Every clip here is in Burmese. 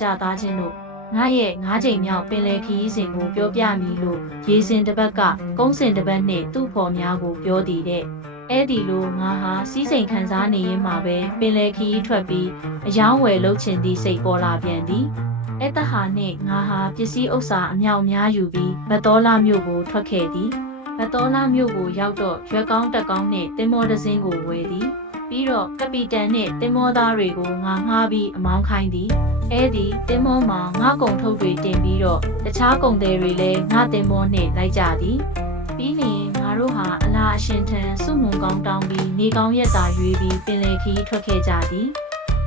ကိုင်းနားထောင်ကြသားချင်းတို့ငါရဲ့ငါးချိန်မြောက်ပင်လယ်ခရီးစဉ်ကိုပြောပြမည်လို့ရေစင်တစ်ပတ်ကကုန်းစင်တစ်ပတ်နှင့်သူ့ဖော်များကိုပြောတည်တဲ့အဲ့ဒီလိုငါဟာစီးစိမ်ခံစားနေရင်မှာပဲပင်လယ်ခရီးထွက်ပြီးအယောင်းဝယ်လုပ်ချင်သည့်စိတ်ပေါ်လာပြန်သည်အဲ့တဟာနှင့်ငါဟာပစ္စည်းဥစ္စာအမြောက်အများယူပြီးဗတ်တော်လာမြို့ကိုထွက်ခဲ့သည်ဗတ်တော်လာမြို့ကိုရောက်တော့ရွက်ကောင်းတက်ကောင်းနှင့်တင်မောတစ်စင်းကိုဝယ်သည်ပြီးတော့ကပီတန်နှင့်တင်မောသားတွေကိုငါငှားပြီးအမောင်းခိုင်းသည် အဲဒီတင်မောမှာငါကုံထုတ်တွေတင်ပြီးတော့တခြားကုံတွေတွေလည်းငါတင်မောနှင့်လိုက်ကြသည်ပြီးရင်ငါတို့ဟာအလားအရှင်ထံစုမုံကောင်းတောင်းပြီးနေကောင်းရက်သာရွေးပြီးပင်လယ်ခီးထွက်ခဲ့ကြသည်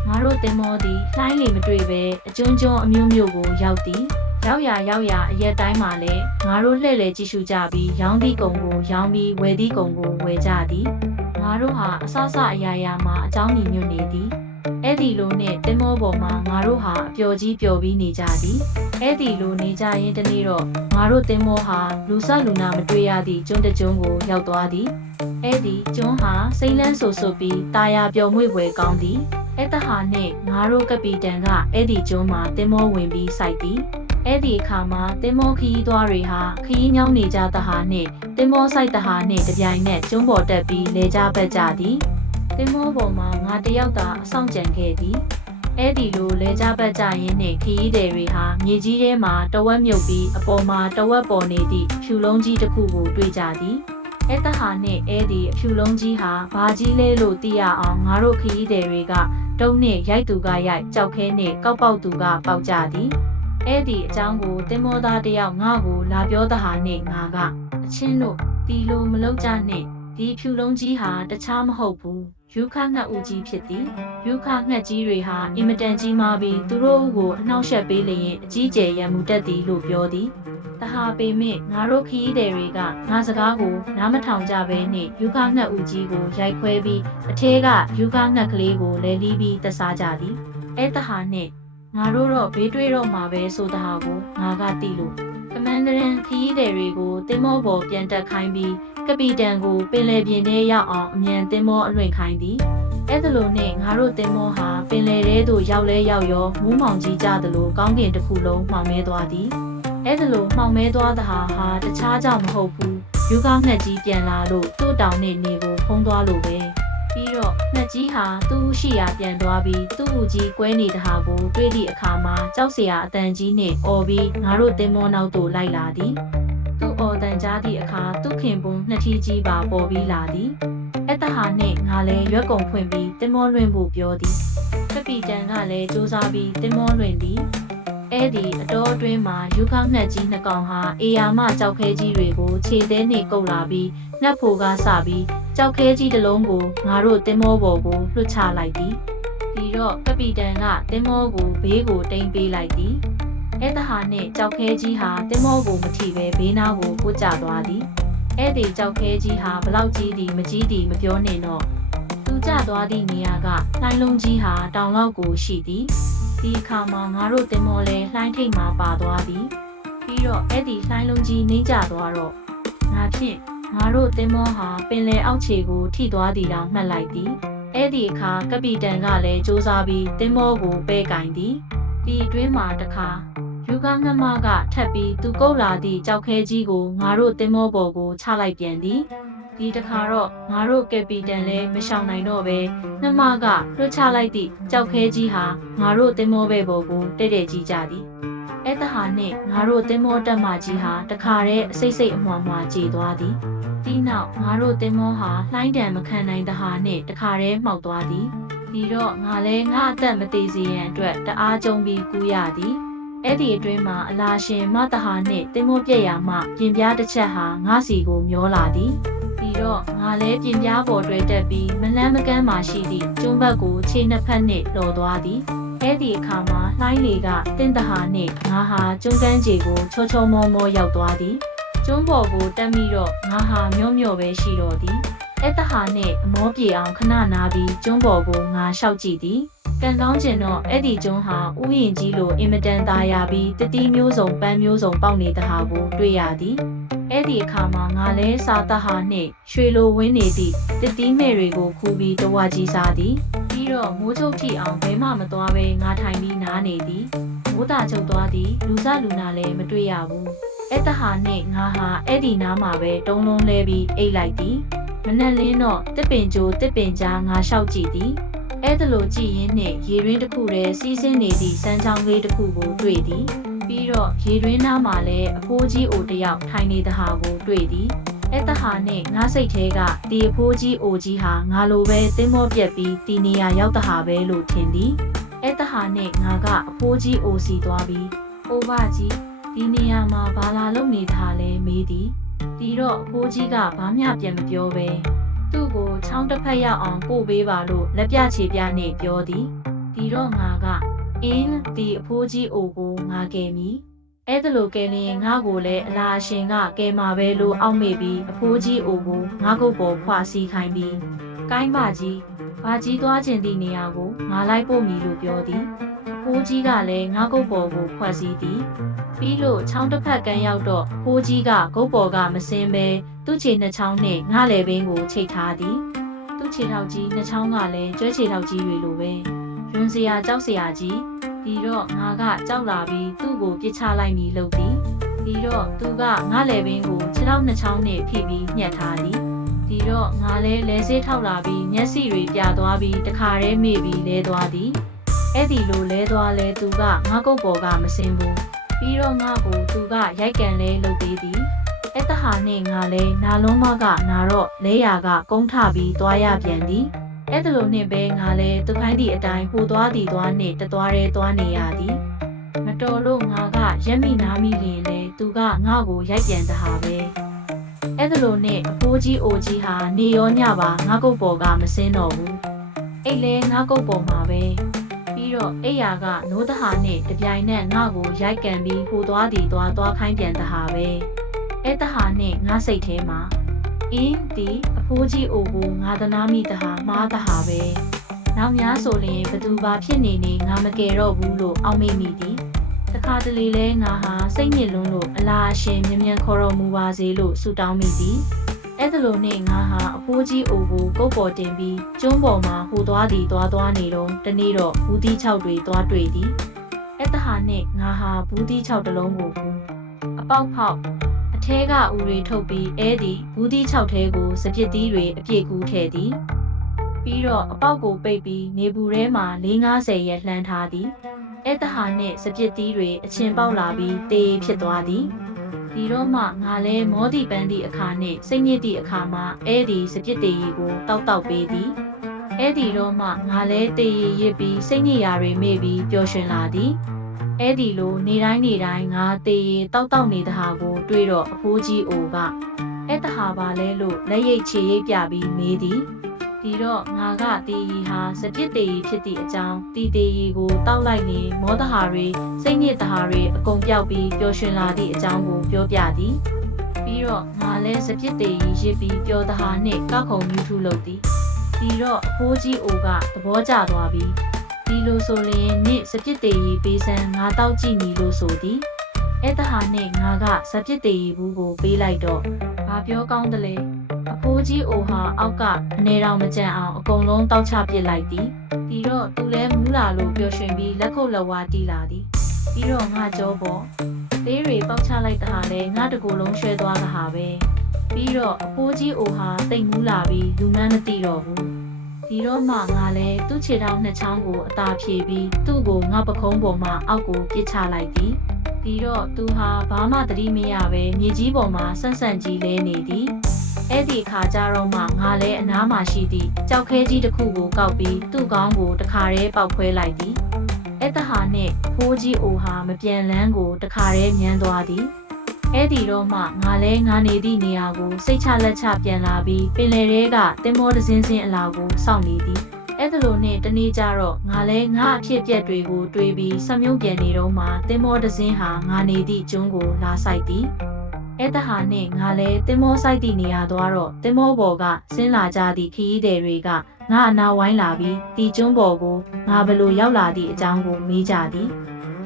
ငါတို့တင်မောသည်လှိုင်းလေမတွေ့ပဲအကျွန်းကျွန်းအမျိုးမျိုးကိုရောက်သည်ရောက်ရရောက်ရအရက်တိုင်းမှာလည်းငါတို့လှည့်လည်ကြည့်ရှုကြပြီးရောင်းသည့်ကုံကိုရောင်းပြီးဝယ်သည့်ကုံကိုဝယ်ကြသည်ငါတို့ဟာအဆအဆအရာရာမှာအကြောင်းညီညွတ်နေသည် အဲ့ဒီလိုနဲ့တင်မောပေါ်မှာငါတို့ဟာအပျော်ကြီးပျော်ပြီးနေကြသည်အဲ့ဒီလိုနေကြရင်တနေ့တော့ငါတို့တင်မောဟာလူဆလူနာမတွေ့ရသည့်ကျွန်းတစ်ကျွန်းကိုရောက်သွားသည်အဲ့ဒီကျွန်းဟာစိမ့်လန်းဆူဆူပြီးတာယာပျော်မွေ့ွယ်ကောင်းသည်အဲ့တဟာနဲ့ငါတို့ကပီတန်ကအဲ့ဒီကျွန်းမှာတင်မောဝင်ပြီးစိုက်သည်အဲ့ဒီအခါမှာတင်မောခီးသွားတွေဟာခီးညောင်းနေကြတဟာနှင့်တင်မောဆိုင်တဟာနှင့်တပြိုင်နက်ကျွန်းပေါ်တက်ပြီးလေကြပက်ကြသည် တင်မောပေါ်မှာငါတယောက်သာအဆောင်ကြံခဲ့သည်အဲ့ဒီလိုလေကြပက်ကြရင်းနှင့်ခီးတွေတွေဟာမြေကြီးထဲမှာတဝက်မြုပ်ပြီးအပေါ်မှာတဝက်ပေါ်နေသည့်ဖြူလုံးကြီးတစ်ခုကိုတွေ့ကြသည်အဲ့တဟာနှင့်အဲ့ဒီအဖြူလုံးကြီးဟာဘာကြီးလဲလို့သိရအောင်ငါတို့ခီးတွေတွေကတုံးနှင့်ရိုက်သူကရိုက်ကြောက်ခဲနှင့်ကောက်ပေါက်သူကပေါက်ကြသည်အဲ့ဒီအကြောင်းကိုတင်မောသားတယောက်ငါ့ကိုလာပြောတဟာနဲ့ငါကအချင်းတို့ဒီလိုမလုပ်ကြနဲ့ဒီဖြူလုံးကြီးဟာတခြားမဟုတ်ဘူးယူခငှက်ဦးကြီးဖြစ်သည်ယူခငှက်ကြီးတွေဟာအင်မတန်ကြီးမားပြီးသူတို့ကိုအနှောက်အယှက်ပေးလျင်အကြီးကျယ်ရန်မူတတ်သည်လို့ပြောသည်တဟာပေမဲ့ငါတို့ခီးတဲ့တွေကငါစကားကိုနားမထောင်ကြဘဲနဲ့ယူခငှက်ဦးကြီးကိုရိုက်ခွဲပြီးအထဲကယူခငှက်ကလေးကိုလဲလီးပြီးတစားကြသည်အဲ့တဟာနဲ့ငါတို့တော့ဘေးတွေ့တော့မှာပဲဆိုတာကိုငါကသိလို့ကမန်ဒရန်ခီးတဲ့တွေကိုတင်မောပေါ်ပြန်တက်ခိုင်းပြီး ကပီတန်ကိုပင်လယ်ပြင်ထဲရောက်အောင်အမြန်တင်မောအလွင့်ခိုင်းသည်အဲ့ဒါလိုနဲ့ငါတို့တင်မောဟာပင်လယ်ထဲသို့ရောက်လဲရောက်ရောမူးမောင်ကြီးကြသလိုကောင်းကင်တစ်ခုလုံးမှောင်မဲသွားသည်အဲ့ဒါလိုမှောင်မဲသွားတာဟာဟာတခြားကြောင့်မဟုတ်ဘူးယူကားငှက်ကြီးပြန်လာလို့သူ့တောင်နဲ့နေကိုဖုံးသွားလို့ပဲပြီးတော့ငှက်ကြီးဟာသူ့ရှိရာပြန်သွားပြီးသူ့ဦးကြီးကွဲနေတဲ့ဟာကိုတွေ့သည့်အခါမှာကြောက်စရာအတန်ကြီးနဲ့អော်ပြီးငါတို့တင်မောနောက်သို့လိုက်လာသည်သူ့អော်တန် ကြားသည့်အခါသူ့ခင်ပွန်းနှစ်ထီးကြီးပါပေါ်ပြီးလာသည်အတဟာနှင့်ငါလည်းရွက်ကုံဖွင့်ပြီးတင်မောလွင့်ဖို့ပြောသည်ကပီတန်ကလည်းစူးစမ်းပြီးတင်မောလွင့်သည်အဲ့ဒီအတော်အတွင်းမှာယူခငှက်ကြီးနှစ်ကောင်ဟာအေယာမကြောက်ခဲကြီးတွေကိုခြေသေးနှင့်ကုပ်လာပြီးနှက်ဖိုကစပြီးကြောက်ခဲကြီးတစ်လုံးကိုငါတို့တင်မောပေါ်ကိုလွှတ်ချလိုက်သည်ဒီတော့ကပီတန်ကတင်မောကိုဘေးကိုတိမ်ပေးလိုက်သည် အဲ့တဟာနှင့်ကြောက်ခဲကြီးဟာတင်မောကိုမထိပဲဘေးနားကိုပို့ကျသွားသည်အဲ့ဒီကြောက်ခဲကြီးဟာဘလောက်ကြီးသည်မကြီးသည်မပြောနဲ့တော့သူကျသွားသည့်နေရာကလှိုင်းလုံးကြီးဟာတောင်လောက်ကိုရှိသည်ဒီအခါမှာငါတို့တင်မောလဲလှိုင်းထိပ်မှာပါသွားသည်ပြီးတော့အဲ့ဒီလှိုင်းလုံးကြီးနှိမ့်ကျသွားတော့ငါဖြင့်ငါတို့တင်မောဟာပင်လယ်အောက်ခြေကိုထိသွားသည်တောင်မှတ်လိုက်သည်အဲ့ဒီအခါကပီတန်ကလည်းစူးစမ်းပြီးတင်မောကိုပဲကင်သည် ဒီအတွင်းမှာတစ်ခါယူကငမကထပ်ပြီးသူကုတ်လာသည့်ကြောက်ခဲကြီးကိုငါတို့တင်မောပေါ်ကိုချလိုက်ပြန်သည်ဒီတစ်ခါတော့ငါတို့ကပီတန်လည်းမရှောင်နိုင်တော့ပဲနှမကလွှတ်ချလိုက်သည့်ကြောက်ခဲကြီးဟာငါတို့တင်မောဘဲပေါ်ကိုတဲ့တဲ့ကြီးကြသည်အဲ့တဟာနှင့်ငါတို့တင်မောတက်မကြီးဟာတခါတည်းအစိတ်စိတ်အမွှာမွှာကြေသွားသည်ဒီနောက်ငါတို့တင်မောဟာလှိုင်းတံမခံနိုင်တဟာနှင့်တခါတည်းမှောက်သွားသည် ဒီတော့ငါလည်းငါအသက်မသေးစေရန်အတွက်တအားကြုံပြီးကူးရသည်အဲ့ဒီအတွင်းမှာအလာရှင်မတဟာနှင့်တင်မောပြက်ရမှပြင်ပြားတစ်ချက်ဟာငါစီကိုမျောလာသည်ဒီတော့ငါလည်းပြင်ပြားပေါ်တွဲတက်ပြီးမလန်းမကန်းမှရှိသည့်ကျွန်းဘက်ကိုခြေနှစ်ဖက်နှင့်လော်သွားသည်အဲ့ဒီအခါမှာလှိုင်းလေကတင့်တဟာနှင့်ငါဟာကျွန်းကန်းကြီးကိုချောချောမောမောရောက်သွားသည်ကျွန်းပေါ်ကိုတက်ပြီးတော့ငါဟာမျောမျောပဲရှိတော့သည် အဲ့တဟာနှင့်အမောပြေအောင်ခဏနာပြီးကျွန်းပေါ်ကိုငါလျှောက်ကြည့်သည်ကံကောင်းကျင်တော့အဲ့ဒီကျွန်းဟာဥယျင်ကြီးလိုအင်မတန်သားရပြီးတတိမျိုးစုံပန်းမျိုးစုံပေါက်နေတဲ့ဟာကိုတွေ့ရသည်အဲ့ဒီအခါမှာငါလဲစာတဟာနှင့်ရွှေလိုဝင်းနေသည့်တတိမဲ့တွေကိုခူးပြီးတဝါကြီးစားသည်ပြီးတော့မိုးချုပ်ထိအောင်ဘဲမှမသွားဘဲငါထိုင်ပြီးနားနေသည်မိုးတာချုပ်သွားသည်လူစလူနာလည်းမတွေ့ရဘူးအဲ့တဟာနှင့်ငါဟာအဲ့ဒီနားမှာပဲတုံးလုံးလဲပြီးအိတ်လိုက်သည် မနက်လင်းတော့တစ်ပင်ကြိုတစ်ပင်ကြားငါလျှောက်ကြည့်သည်အဲ့ဒါလိုကြည့်ရင်းနဲ့ရေရင်းတစ်ခုတည်းစီးဆင်းနေသည့်စမ်းချောင်းလေးတစ်ခုကိုတွေ့သည်ပြီးတော့ရေရင်းနားမှာလည်းအဖိုးကြီးအိုတစ်ယောက်ထိုင်နေတဲ့ဟာကိုတွေ့သည်အဲ့တဟာနဲ့ငါစိတ်ထဲကဒီအဖိုးကြီးအိုကြီးဟာငါလိုပဲတင်းမောပြက်ပြီးတီနေရရောက်တဟာပဲလို့ထင်သည်အဲ့တဟာနဲ့ငါကအဖိုးကြီးအိုစီသွားပြီးအိုဘကြီးဒီနေရာမှာဘာလာလုပ်နေတာလဲမေးသည် ဒီတော့အဖိုးကြီးကဘာမှပြန်မပြောပဲသူ့ကိုချောင်းတစ်ဖက်ရောက်အောင်ပို့ပေးပါလို့လက်ပြချေပြနဲ့ပြောသည်ဒီတော့ငါကအင်းဒီအဖိုးကြီးအိုကိုငါကယ်မည်အဲ့ဒါလိုကယ်ရင်ငါကိုလည်းအလားအရှင်ကကယ်မှာပဲလို့အောက်မေ့ပြီးအဖိုးကြီးအိုကိုငါကုတ်ပေါ်ဖွာစီခိုင်းပြီး ကိုင်းပါကြီးဘာကြီးသွားခြင်းသည့်နေရာကိုငါလိုက်ပို့မည်လို့ပြောသည်အဖိုးကြီးကလည်းငါကုတ်ပေါ်ကိုဖွက်စီသည်ပြီးလို့ချောင်းတစ်ဖက်ကန်ရောက်တော့ဖိုးကြီးကဂုတ်ပေါ်ကမစင်းပဲသူ့ခြေနှစ်ချောင်းနဲ့ငှလေပင်ကိုချိတ်ထားသည်သူ့ခြေထောက်ကြီးနှစ်ချောင်းကလည်းကျွဲခြေထောက်ကြီးတွေလိုပဲရွန်စရာကြောက်စရာကြီးဒီတော့ငါကကြောက်လာပြီးသူ့ကိုပြစ်ချလိုက်မည်လို့သည်ဒီတော့သူကငှလေပင်ကိုခြေထောက်နှစ်ချောင်းနဲ့ဖိပြီးညှက်ထားသည် ဒီတော့ငါလည်းလဲစေးထောက်လာပြီးမျက်စိတွေပြသွားပြီးတခါတည်းမေ့ပြီးလဲသွားသည်အဲ့ဒီလိုလဲသွားလဲသူကငါကုတ်ပေါ်ကမစင်းဘူးပြီးတော့ငါ့ကိုသူကရိုက်ကန်လဲလုပ်သေးသည်အဲ့တဟာနဲ့ငါလဲနာလုံးမကနာတော့လဲရာကကုန်းထပြီးသွားရပြန်သည်အဲ့ဒါလိုနဲ့ပဲငါလဲသူခိုင်းသည့်အတိုင်းဟိုသွားသည်သွားနဲ့တသွားရဲသွားနေရသည်မတော်လို့ငါကရက်မိနာမိလင်လဲသူကငါ့ကိုရိုက်ပြန်တဟာပဲ အဲ့ဒါလိုနဲ့အဖိုးကြီးအိုကြီးဟာနေရောညပါငါကုတ်ပေါ်ကမစင်းတော့ဘူးအဲ့လဲငါကုတ်ပေါ်မှာပဲပြီးတော့အိယာကနိုးတဟာနဲ့တပြိုင်နက်ငါ့ကိုရိုက်ကန်ပြီးဟိုသွားသည်သွားသွားခိုင်းပြန်တဟာပဲအဲ့တဟာနဲ့ငါစိတ်ထဲမှာအင်းဒီအဖိုးကြီးအိုကိုငါသနာမိတဟာမှားတဟာပဲနောက်များဆိုရင်ဘသူပါဖြစ်နေနေငါမကယ်တော့ဘူးလို့အောက်မေ့မိသည်တ ခါတလေလဲငါဟာစိတ်ညစ်လွန်းလို့အလားအရှင်မြ мян ခေါ်တော်မူပါစေလို့ဆုတောင်းမိသည် အဲ့ဒါလိုနဲ့ငါဟာအဖိုးကြီးအိုကိုကုတ်ပေါ်တင်ပြီးကျွန်းပေါ်မှာဟိုသွားသည်သွားသွားနေတော့တနေ့တော့ဘူးတီး၆တွေသွားတွေ့သည်အဲ့ဒါဟာနဲ့ငါဟာဘူးတီး၆တလုံးကိုဘူးအပေါက်ဖောက်အထဲကဦးတွေထုတ်ပြီးအဲသည်ဘူးတီး၆ထဲကိုစပစ်သီးတွေအပြည့်ကူးထည့်သည် ပြီးတော့အပေါက်ကိုပိတ်ပြီးနေဘူးထဲမှာ450ရက်လှမ်းထားသည်အဲ့ဒါဟာနဲ့စပစ်သီးတွေအချင်းပေါက်လာပြီးတေးဖြစ်သွားသည်ဒီတော့မှငါလဲမောတိပန်းသည့်အခါနှင့်စိတ်ညစ်သည့်အခါမှာအဲ့ဒီစပြစ်တေရီကိုတောက်တောက်ပေးသည်အဲ့ဒီတော့မှငါလဲတေရီရစ်ပြီးစိတ်ညစ်ရာတွေမေ့ပြီးပျော်ရွှင်လာသည်အဲ့ဒီလိုနေတိုင်းနေတိုင်းငါတေရီတောက်တောက်နေတဲ့ဟာကို တွေးတော့အဖိုးကြီးအိုကအဲ့တဟာပါလဲလို့လက်ရိတ်ချေရိတ်ပြပြီးမေးသည် ဒီတော့ငါကတေရီဟာစပြစ်တေရီဖြစ်သည့်အကြောင်းတီတေရီကိုတောက်လိုက်နေမောတဟာတွေစိတ်ညစ်တဟာတွေအကုန်ပြောက်ပြီးပျော်ရွှင်လာသည့်အကြောင်းကိုပြောပြသည်ပြီးတော့ငါလဲစပြစ်တေရီရစ်ပြီးပျော်တဟာနှင့်ကောက်ခုံမြူထူလုပ်သည်ဒီတော့အဖိုးကြီးအိုကသဘောကျသွားပြီးဒီလိုဆိုရင်နင့်စပြစ်တေရီပေးစမ်းငါတောက်ကြည့်မည်လို့ဆိုသည်အဲ့တဟာနဲ့ငါကစပြစ်တေရီဘူးကိုပေးလိုက်တော့ဘာပြောကောင်းတလဲ အဖိုးကြီးအိုဟာအောက်ကအနေတော်မကြံအောင်အကုန်လုံးတောက်ချပစ်လိုက်သည်ဒီတော့သူလဲမူးလာလို့ပျော်ရွှင်ပြီးလက်ခုပ်လက်ဝါးတီးလာသည်ပြီးတော့ငါကြောပေါ်သေးတွေပေါက်ချလိုက်တာဟာလဲငါတကူလုံးရွှဲသွားတာဟာပဲပြီးတော့အဖိုးကြီးအိုဟာတိတ်မူးလာပြီးလူမန်းမသိတော့ဘူးဒီတော့မှငါလဲသူ့ခြေထောက်နှစ်ချောင်းကိုအသာဖြေပြီးသူ့ကိုငါပခုံးပေါ်မှာအောက်ကိုပစ်ချလိုက်သည်ဒီတော့သူဟာဘာမှသတိမရပဲမြေကြီးပေါ်မှာဆန့်ဆန့်ကြီးလဲနေသည် အဲ့ဒီအခါကျတော့မှငါလဲအနားမှာရှိသည့်ကြောက်ခဲကြီးတစ်ခုကိုကောက်ပြီးသူ့ကောင်းကိုတခါတည်းပေါက်ခွဲလိုက်သည်အဲ့တဟာနဲ့ဖိုးကြီးအိုဟာမပြန်လန်းကိုတခါတည်းမြန်းသွားသည်အဲ့ဒီတော့မှငါလဲငါနေသည့်နေရာကိုစိတ်ချလက်ချပြန်လာပြီးပင်လယ်ထဲကတင်မောတစင်းစင်းအလာကိုစောင့်နေသည်အဲ့ဒါလိုနဲ့တနေ့ကျတော့ငါလဲငါအဖြစ်ပြက်တွေကိုတွေးပြီးဆက်မြုပ်ပြန်နေတော့မှတင်မောတစင်းဟာငါနေသည့်ကျွန်းကိုလာဆိုင်သည် အဲတဟာနှင့်ငါလည်းတင်မောဆိုင်သည့်နေရာသွားတော့တင်မောပေါ်ကဆင်းလာကြသည့်ခရီးသည်တွေကငါအနာဝိုင်းလာပြီးတီကျွန်းပေါ်ကိုငါဘလို့ရောက်လာသည့်အကြောင်းကိုမေးကြသည်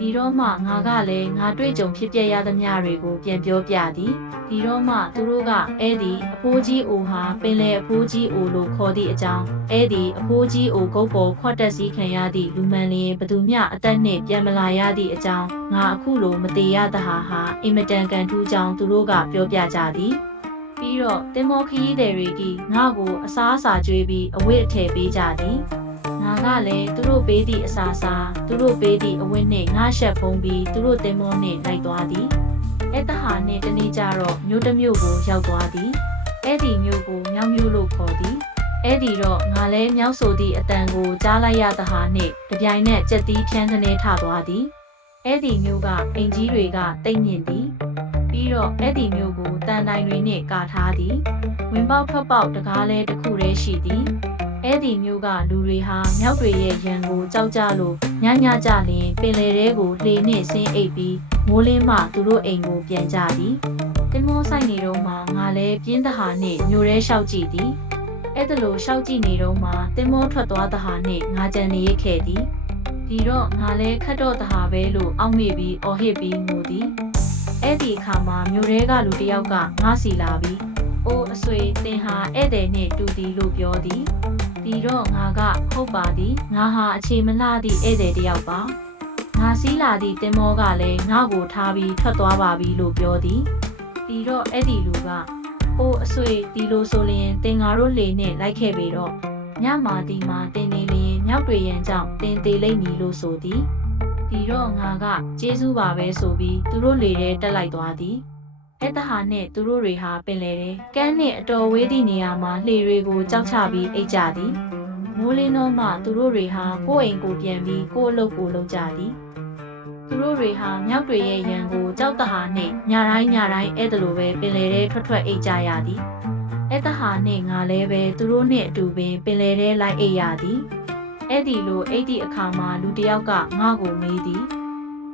ဒီတော့မှငါကလည်းငါတွေ့ကြုံဖြစ်ပျက်ရသမျှတွေကိုပြန်ပြောပြသည်ဒီတော့မှသူတို့ကအဲ့ဒီအဖိုးကြီးအိုဟာပင်လေအဖိုးကြီးအိုလို့ခေါ်သည့်အကြောင်းအဲ့ဒီအဖိုးကြီးအိုကုတ်ပေါ်ခွတ်တက်စီးခံရသည့်လူမှန်လျင်ဘသူမျှအသက်နှင့်ပြန်မလာရသည့်အကြောင်းငါအခုလိုမသေးရသဟာဟာအင်မတန်ကန်ထူးကြောင်းသူတို့ကပြောပြကြသည်ပြီးတော့တင်မောခရီးသည်တွေကငါ့ကိုအစားအစာကျွေးပြီးအဝတ်အထည်ပေးကြသည် ငါကလည်းသူတို့ပေးသည့်အစာစားသူတို့ပေးသည့်အဝတ်နှင့်ငါရှက်ဖုံးပြီးသူတို့တင်မောနှင့်လိုက်သွားသည်အဲ့တဟာနှင့်တနေ့ကျတော့မြို့တစ်မြို့ကိုရောက်သွားသည်အဲ့ဒီမြို့ကိုမြောင်မြို့လို့ခေါ်သည်အဲ့ဒီတော့ငါလည်းမြောက်ဆိုသည့်အတန်ကိုကြားလိုက်ရသဟာနှင့်တပြိုင်နက်ကြက်သီးဖြန်းကနေထသွားသည်အဲ့ဒီမြို့ကအိမ်ကြီးတွေကတိတ်မြင့်သည်ပြီးတော့အဲ့ဒီမျိုးကိုတန်တိုင်တွေနဲ့ကာထားသည်ဝင်ပေါက်ထွက်ပေါက်တကားလဲတစ်ခုတည်းရှိသည် အဲ့ဒီမျိုးကလူတွေဟာမြောက်တွေရဲ့ရန်ကိုကြောက်ကြလို့ညညကြလျင်ပင်လယ်ထဲကိုလှေနဲ့ဆင်းအိပ်ပြီးမိုးလင်းမှသူတို့အိမ်ကိုပြန်ကြသည်တင်မောဆိုင်နေတော့မှငါလည်းပြင်းတဟာနဲ့ညိုရဲလျှောက်ကြည့်သည်အဲ့ဒါလိုလျှောက်ကြည့်နေတော့မှတင်မောထွက်သွားတဟာနဲ့ငါကြံနေရခဲ့သည်ဒီတော့ငါလည်းခတ်တော့တဟာပဲလို့အောက်မေ့ပြီးအော်ဟစ်ပြီးငိုသည်အဲ့ဒီအခါမှာမြို့ထဲကလူတစ်ယောက်ကငါစီလာပြီး။အိုးအဆွေတင်ဟာဧည့်သည်နှင့်တူသည်လို့ပြောသည်။ ဒီတော့ငါကဟုတ်ပါသည်။ငါဟာအခြေမလှသည့်ဧည့်သည်တစ်ယောက်ပါ။ငါစီးလာသည့်တင်မောကလည်းငါ့ကိုထားပြီးထွက်သွားပါပြီလို့ပြောသည်။ဒီတော့အဲ့ဒီလူကအိုးအဆွေဒီလိုဆိုလျင်တင်ငါတို့လေနဲ့လိုက်ခဲ့ပြီတော့ညမာဒီမှာတင်နေလျင်မြောက်တွေရန်ကြောင့်တင်သေးလိမ့်မည်လို့ဆိုသည်ဒီတော့ငါကကျေးဇူးပါပဲဆိုပြီးသူတို့လေထဲတက်လိုက်သွားသည် အဲ့တဟာနဲ့သူတို့တွေဟာပင်လေတယ်ကမ်းနဲ့အတော်ဝေးသည့်နေရာမှာလှေတွေကိုကြောက်ချပြီးအိတ်ကြသည်မိုးလင်းတော့မှသူတို့တွေဟာကိုယ့်အိမ်ကိုပြန်ပြီးကိုယ့်အလုပ်ကိုလုပ်ကြသည်သူတို့တွေဟာမြောက်တွေရဲ့ရန်ကိုကြောက်တဟာနဲ့ညတိုင်းညတိုင်းအဲ့ဒါလိုပဲပင်လေထဲထွက်ထွက်အိတ်ကြရသည်အဲ့တဟာနဲ့ငါလည်းပဲသူတို့နဲ့အတူပင်ပင်လေထဲလိုက်အိတ်ရသည်အဲ့ဒီလိုအဲ့ဒီအခါမှာလူတစ်ယောက်ကငါ့ကိုမေးသည်။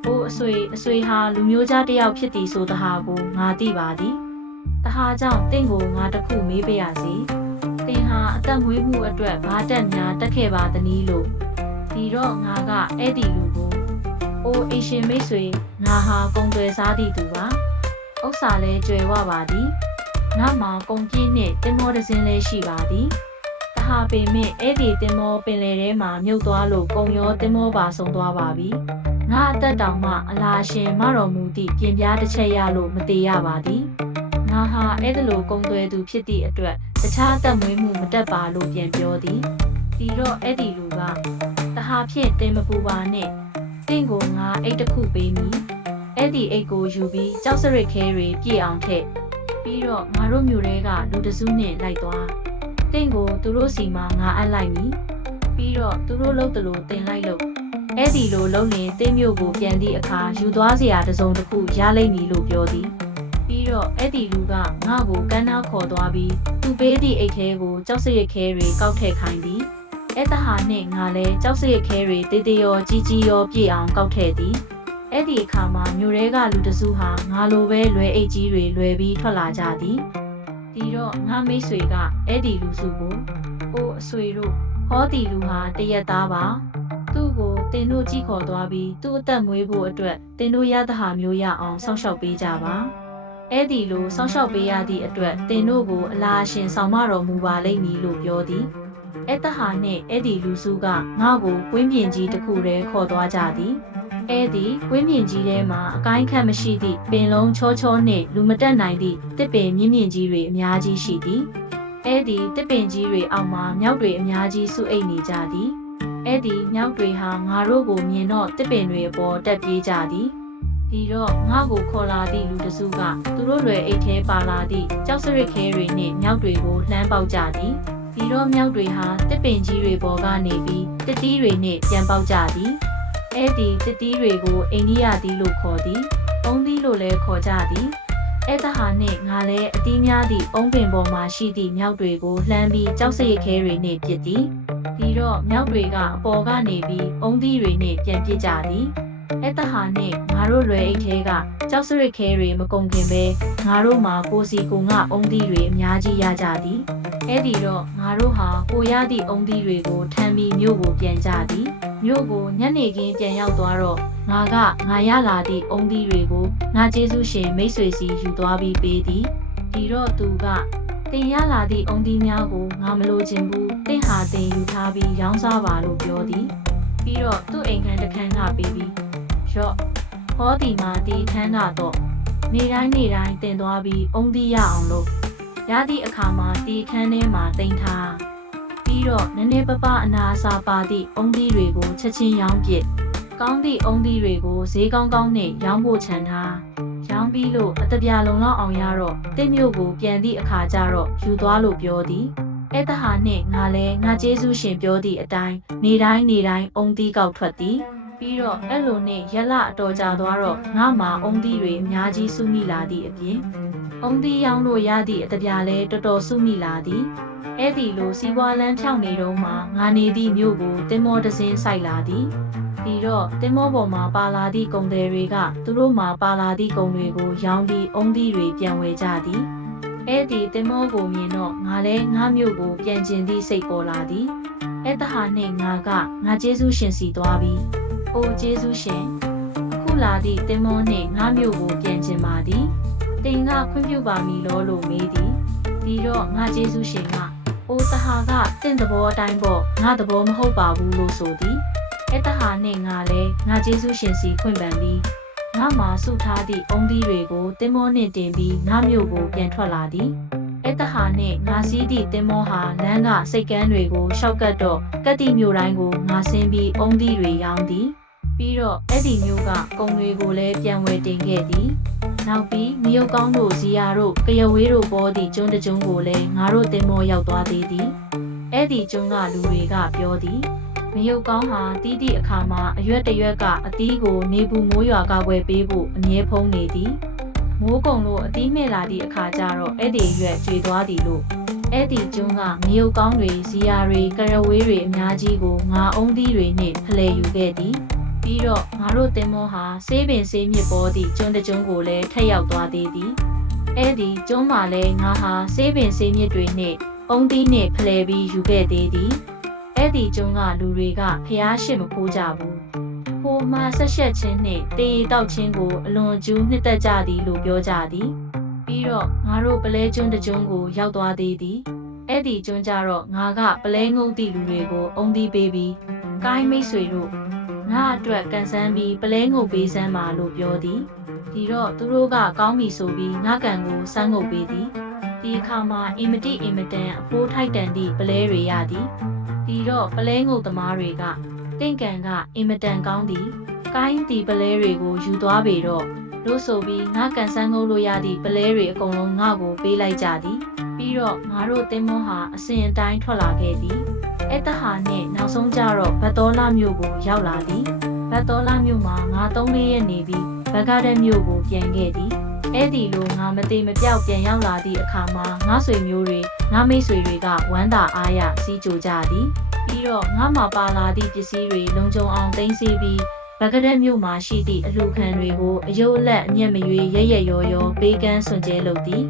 အိုးအဆွေအဆွေဟာလူမျိုးသားတစ်ယောက်ဖြစ်သည်ဆိုတဟာကိုငါသိပါသည်။တဟာကြောင့်တင့်ကိုငါတစ်ခုမေးပါရစေ။တင်ဟာအသက်မွေးမှုအတွက်ဘာတက်များတက်ခဲ့ပါသနည်းလို့ဒီတော့ငါကအဲ့ဒီလူကိုအိုးအရှင်မိတ်ဆွေငါဟာကုံသွယ်စားသည့်သူပါ။ဥစ္စာလဲကျွယ်ဝပါသည်။ငါမှာကုံပြင်းနဲ့တင်မောတစ်စင်းလေးရှိပါသည်။တဟာပေမဲ့အဲ့ဒီတင်မောပင်လယ်ထဲမှာမြုပ်သွားလို့ကုံရောတင်မောပါဆုံးသွားပါပြီ။ ငါအသက်တောင်မှအလားရှင်မတော်မူသည့်ပြင်ပြားတစ်ချက်ရလို့မသေးရပါသည်။ငါဟာအဲ့ဒီလိုကုံသွဲသူဖြစ်သည့်အတွက်တခြားအသက်မွေးမှုမတက်ပါလို့ပြန်ပြောသည်။ဒီတော့အဲ့ဒီလူကတဟာဖြင့်တင်မပူပါနဲ့။တင့်ကိုငါအိတ်တစ်ခုပေးမည်။အဲ့ဒီအိတ်ကိုယူပြီးကြောက်စရစ်ခဲတွေပြည့်အောင်ထည့်။ပြီးတော့ငါတို့မျိုးတွေကလူတစုနဲ့လိုက်သွား။တင့်ကိုသူတို့စီမှာငါအပ်လိုက်ပြီပြီးတော့သူတို့လှုပ်တယ်လို့တင်လိုက်လို့ အဲ့ဒီလိုလှုပ်ရင်တင်းမျိုးကိုပြန်သည့်အခါယူသွားစရာတစ်စုံတစ်ခုရလိမ့်မည်လို့ပြောသည်ပြီးတော့အဲ့ဒီလူကငါ့ကိုကမ်းနားခေါ်သွားပြီးသူပေးသည့်အိတ်ထဲကိုကြောက်စရစ်ခဲတွေကောက်ထည့်ခိုင်းသည်အဲ့တဟာနှင့်ငါလည်းကြောက်စရစ်ခဲတွေတေးသေးရောကြီးကြီးရောပြည့်အောင်ကောက်ထည့်သည်အဲ့ဒီအခါမှာမြို့ရဲကလူတစုဟာငါလိုပဲလွယ်အိတ်ကြီးတွေလွယ်ပြီးထွက်လာကြသည်ဒီတော့ငါမိတ်ဆွေကအဲ့ဒီလူစုကိုအိုးအဆွေတို့ဟောဒီလူဟာတရက်သားပါ သူ့ကိုတင်တို့ကြီးခေါ်သွားပြီးသူ့အသက်မွေးဖို့အတွက်တင်တို့ရသဟာမျိုးရအောင်စောင့်ရှောက်ပေးကြပါအဲ့ဒီလိုစောင့်ရှောက်ပေးရသည့်အတွက်တင်တို့ကိုအလားရှင်ဆောင်မတော်မူပါလိမ့်မည်လို့ပြောသည်အဲ့တဟာနဲ့အဲ့ဒီလူစုကငါ့ကိုကွင်းပြင်ကြီးတစ်ခုတည်းခေါ်သွားကြသည်အဲ့ဒီဝင်းမြင့်ကြီးထဲမှာအကိုင်းခန့်မရှိသည့်ပင်လုံးချောချောနှင့်လူမတက်နိုင်သည့်တစ်ပင်မြင့်မြင့်ကြီးတွေအများကြီးရှိသည်အဲ့ဒီတစ်ပင်ကြီးတွေအောက်မှာမြောက်တွေအများကြီးစုအိပ်နေကြသည် အဲ့ဒီမြောက်တွေဟာငါတို့ကိုမြင်တော့တစ်ပင်တွေအပေါ်တက်ပြေးကြသည်ဒီတော့ငါ့ကိုခေါ်လာသည့်လူတစ်စုကသူတို့တွေအိတ်ထဲပါလာသည့်ကြောက်စရစ်ခဲတွေနှင့်မြောက်တွေကိုလှမ်းပေါက်ကြသည်ဒီတော့မြောက်တွေဟာတစ်ပင်ကြီးတွေပေါ်ကနေပြီးတစ်တီးတွေနှင့်ပြန်ပေါက်ကြသည်အဲ့ဒီတတိတွေကိုအိန္ဒိယသီးလို့ခေါ်သည်။အုံးသီးလို့လည်းခေါ်ကြသည်။ အဲ့ဒါဟာနဲ့ငါလည်းအတီးများသည့်အုံးပင်ပေါ်မှာရှိသည့်မြောက်တွေကိုလှမ်းပြီးကြောက်စရစ်ခဲတွေနဲ့ပစ်သည်။ဒီတော့မြောက်တွေကအပေါ်ကနေပြီးအုံးသီးတွေနဲ့ပြန်ပစ်ကြသည်။အဲ့တဟာနဲ့ငါတို့လွယ်အိတ်သေးကကြောက်စရစ်ခဲတွေမကုန်ခင်ပဲငါတို့မှာကိုစီကိုငါအုံသီးတွေအများကြီးရကြသည်အဲ့ဒီတော့ငါတို့ဟာကိုရသည့်အုံသီးတွေကိုထမ်းပြီးမြို့ကိုပြန်ကြသည်မြို့ကိုညနေခင်းပြန်ရောက်သွားတော့ ငါကငါရလာသည့်အုံသီးတွေကိုငါကျေးဇူးရှင်မိတ်ဆွေစီယူသွားပြီးပေးသည်ဒီတော့သူကတင်ရလာသည့်အုံသီးများကိုငါမလိုချင်ဘူးတင့်ဟာတင်ယူထားပြီးရောင်းစားပါလို့ပြောသည်ပြီးတော့သူ့အိမ်ခန်းတစ်ခန်းကပေးပြီးရော့ဟောဒီမှာဒီခန်းကတော့နေတိုင်းနေတိုင်းတင်သွားပြီးအုံသီးရအောင်လို့ရသည့်အခါမှာဒီခန်းထဲမှာတင်ထားပြီးတော့နည်းနည်းပပအနာအစာပါသည့်အုံသီးတွေကိုချက်ချင်းရောင်းပစ် ကောင်းသည့်အုံသီးတွေကိုဈေးကောင်းကောင်းနဲ့ရောင်းဖို့ခြံထားရောင်းပြီးလို့အတပြာလုံလောက်အောင်ရတော့တင့်မြို့ကိုပြန်သည့်အခါကျတော့ယူသွားလို့ပြောသည်အဲ့တဟာနဲ့ငါလဲငါကျေးဇူးရှင်ပြောသည့်အတိုင်းနေတိုင်းနေတိုင်းအုံသီးကောက်ထွက်သည်ပြီးတော့အဲ့လိုနဲ့ရက်လအတော်ကြာသွားတော့ငါမှာအုံသီးတွေအများကြီးစုမိလာသည့်အပြင်အုံသီးရောင်းလို့ရသည့်အတပြာလဲတော်တော်စုမိလာသည်အဲ့ဒီလိုစီးပွားလန်းဖြောင်းနေတော့မှငါနေသည့်မြို့ကိုတင်မောတစင်းဆိုင်လာသည် ဒီတော့တင်မောပေါ်မှာပါလာသည့်ကုံတယ်တွေကသူတို့မှာပါလာသည့်ကုံတွေကိုရောင်းပြီးအုံသီးတွေပြန်ဝယ်ကြသည်အဲ့ဒီတင်မောကိုမြင်တော့ငါလည်းငါမျိုးကိုပြန်ကျင်သည့်စိတ်ပေါ်လာသည်အဲ့တဟာနဲ့ငါကငါကျေးဇူးရှင်စီသွားပြီးအိုကျေးဇူးရှင်အခုလာသည့်တင်မောနှင့်ငါမျိုးကိုပြန်ကျင်ပါသည်တင်ကခွင့်ပြုပါမည်လို့လို့မေးသည်ဒီတော့ငါကျေးဇူးရှင်ကအိုတဟာကတင့်သဘောအတိုင်းပေါ့ငါသဘောမဟုတ်ပါဘူးလို့ဆိုသည် အဲ့တဟာနဲ့ငါလဲငါကျေးဇူးရှင်စီခွင့်ပန်ပြီးငါမှာစုထားသည့်အုံသီးတွေကိုတင်မောနှင့်တင်ပြီးငါမျိုးကိုပြန်ထွက်လာသည်အဲ့တဟာနဲ့ငါစီးသည့်တင်မောဟာလမ်းကစိတ်ကန်းတွေကိုရှောက်ကတ်တော့ကတ်တိမျိုးတိုင်းကိုငါဆင်းပြီးအုံသီးတွေရောင်းသည်ပြီးတော့အဲ့ဒီမျိုးကကုံတွေကိုလည်းပြန်ဝယ်တင်ခဲ့သည်နောက်ပြီးမြုပ်ကောင်းတို့ဇီယာတို့ကရဝေးတို့ပေါ်သည့်ကျွန်းတကျွန်းကိုလည်းငါတို့တင်မောရောက်သွားသေးသည်အဲ့ဒီကျွန်းကလူတွေကပြောသည် မယုတ်ကောင်းဟာတီးသည့်အခါမှာအရွက်တရွက်ကအသီးကိုနေပူမိုးရွာကဝယ်ပေးဖို့အမြဲဖုံးနေသည်မိုးကုံလို့အသီးမဲ့လာသည့်အခါကျတော့အဲ့ဒီရွက်ကျွေသွားသည်လို့အဲ့ဒီကျွန်းကမယုတ်ကောင်းတွေဇီယာတွေကရဝေးတွေအများကြီးကိုငါအုံးသီးတွေနှင့်ဖလှယ်ယူခဲ့သည်ပြီးတော့ငါတို့တင်မောဟာဆေးပင်ဆေးမြစ်ပေါ်သည့်ကျွန်းတစ်ကျွန်းကိုလည်းထက်ရောက်သွားသေးသည်အဲ့ဒီကျွန်းမှာလည်းငါဟာဆေးပင်ဆေးမြစ်တွေနှင့်အုံးသီးနှင့်ဖလှယ်ပြီးယူခဲ့သေးသည် အဲ့ဒီကျုံကလူတွေကဖျားရှိမခိုးကြဘူး။ဟိုမှာဆက်ရှက်ချင်းနဲ့တေးတောက်ချင်းကိုအလွန်ကျူးနှစ်သက်ကြသည်လို့ပြောကြသည်။ပြီးတော့ငါတို့ပလဲကျွန်းတစ်ကျွန်းကိုရောက်သွားသေးသည်။အဲ့ဒီကျွန်းကြတော့ငါကပလဲငုံသည့်လူတွေကိုအုံသီးပေးပြီးကိုင်းမိတ်ဆွေတို့ငါအတွက်ကန်ဆန်းပြီးပလဲငုံပေးစမ်းပါလို့ပြောသည်။ဒီတော့သူတို့ကကောင်းပြီဆိုပြီးငါကန်ကိုစမ်းငုံပေးသည်။ဒီအခါမှာအင်မတိအင်မတန်အဖိုးထိုက်တန်သည့်ပလဲတွေရသည်။ ဒီတော့ပလဲငုတ်သမားတွေကတင့်ကန်ကအင်မတန်ကောင်းသည်ကိုင်းတီပလဲတွေကိုယူသွားပေတော့လို့ဆိုပြီးငါကန်ဆန်းငုတ်လို့ရသည့်ပလဲတွေအကုန်လုံးငါ့ကိုပေးလိုက်ကြသည်ပြီးတော့ငါတို့တင်းမွန်ဟာအစဉ်အတိုင်းထွက်လာခဲ့သည်အဲ့တဟာနဲ့နောက်ဆုံးကြတော့ဘတ်တော်လာမြို့ကိုရောက်လာသည်ဘတ်တော်လာမြို့မှာငါ၃လေးရက်နေပြီးဘဂဒက်မြို့ကိုပြန်ခဲ့သည် အဲ့ဒီလိုငါမတိမပြောက်ပြန်ရောက်လာသည့်အခါမှာငါဆွေမျိုးတွေငါမိတ်ဆွေတွေကဝမ်းသာအားရစီးကြိုကြသည်ပြီးတော့ငါမှပါလာသည့်ပစ္စည်းတွေလုံခြုံအောင်သိမ်းဆည်းပြီးဗကရက်မြို့မှာရှိသည့်အလှခံတွေကိုအယုတ်အလက်အမျက်မရွေရရက်ရောရောပေးကမ်းဆွန်ကျဲလုပ်သည်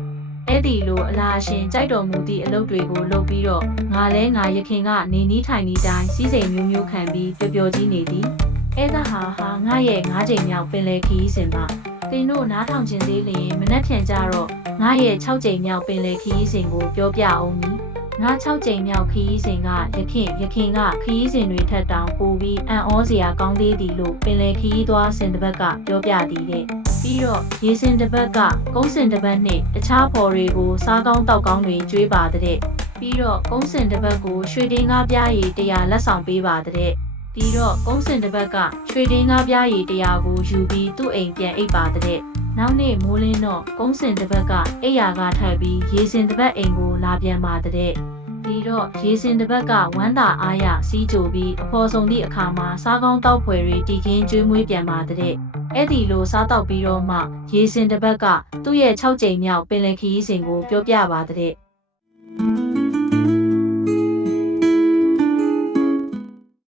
အဲ့ဒီလိုအလားရှင်ကြိုက်တော်မူသည့်အလုပ်တွေကိုလုပ်ပြီးတော့ငါလဲငါရခင်ကနေနီးထိုင်နီးတိုင်းစီးစိမ်မျိုးမျိုးခံပြီးပျော်ပျော်ကြီးနေသည်အဲ့ဒါဟာဟာငါရဲ့ငါးချိန်မြောက်ပင်လယ်ခီးစဉ်ပါ တင်တို့နားထောင်ခြင်းသေးလျင်မနှက်ဖြန်ကြတော့ငါရဲ့6ချိန်မြောက်ပင်လယ်ခီးစဉ်ကိုပြောပြအောင်နီငါ6ကြိမ်မြောက်ခရီးစဉ်ကရခင်ရခင်ကခရီးစဉ်တွေထက်တောင်ပိုပြီးအံ့ဩစရာကောင်းသေးသည်လို့ပင်လယ်ခရီးသွားစင်တစ်ဘက်ကပြောပြသည်တဲ့ပြီးတော့ရေစင်တစ်ဘက်ကကုန်းစင်တစ်ဘက်နှင့်တခြားဖော်တွေကိုစားကောင်းတောက်ကောင်းတွေကျွေးပါတဲ့ပြီးတော့ကုန်းစင်တစ်ဘက်ကိုရွှေတင်းကားပြားရည်တရားလက်ဆောင်ပေးပါတဲ့ ပြီးတော့ကုန်းစင်တစ်ဘက်ကရွှေတင်းကားပြားရည်တရားကိုယူပြီးသူ့အိမ်ပြန်အိပ်ပါတဲ့နောက်နေ့မိုးလင်းတော့ကုန်းစင်တစ်ဘက်ကအိယာကထိုက်ပြီးရေစင်တစ်ဘက်အိမ်ကိုလာပြန်ပါတဲ့ပြီးတော့ရေစင်တစ်ပတ်ကဝမ်းသာအားရစီးကြိုပြီးအဖော်ဆုံးသည့်အခါမှာစားကောင်းတောက်ဖွယ်တွေတီခင်းကျွေးမွေးပြန်ပါတဲ့အဲ့ဒီလိုစားတောက်ပြီးတော့မှ ရေစင်တစ်ပတ်ကသူ့ရဲ့6ကြိမ်မြောက်ပင်လယ်ခရီးစဉ်ကိုပြောပြပါတဲ့